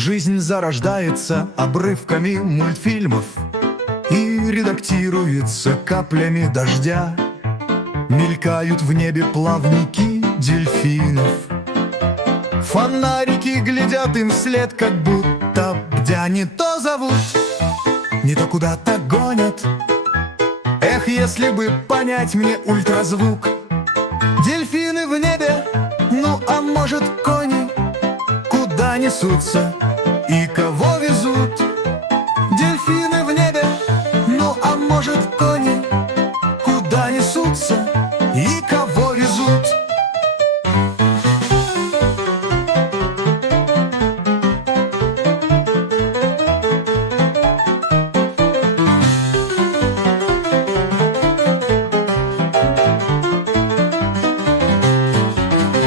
Жизнь зарождается обрывками мультфильмов и редактируется каплями дождя. Мелькают в небе плавники дельфинов. Фонарики глядят им вслед, как будто бдя. Не то зовут, не то куда-то гонят. Эх, если бы понять мне ультразвук. Дельфины в небе, ну а может кони, куда несутся и кого везут? Дельфины в небе, ну а может кони, куда несутся и кого везут?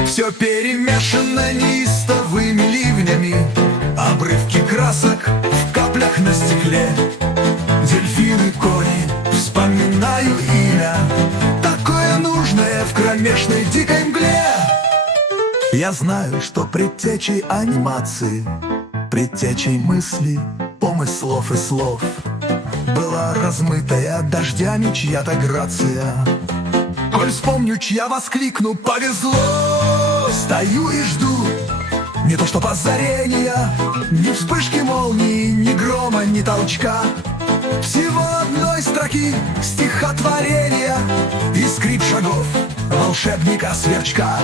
Все перемешано неистовыми ливнями, обрывки красок в каплях на стекле. Дельфины, кони, вспоминаю имя, такое нужное в кромешной дикой мгле. Я знаю, что предтечей анимации, предтечей мысли, помыслов и слов была размытая дождями чья-то грация. Коль вспомню, чья воскликну, повезло. Стою и жду, не то что озарения, ни вспышки молнии, ни грома, ни толчка. Всего одной строки стихотворения и скрип шагов волшебника-сверчка.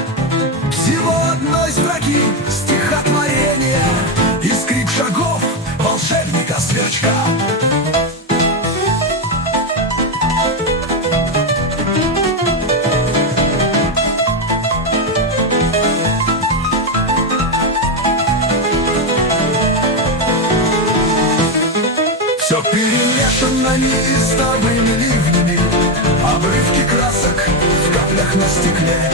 Всего одной строки стихотворения и скрип шагов волшебника-сверчка. Все перемешано неистовыми ливнями, обрывки красок в каплях на стекле.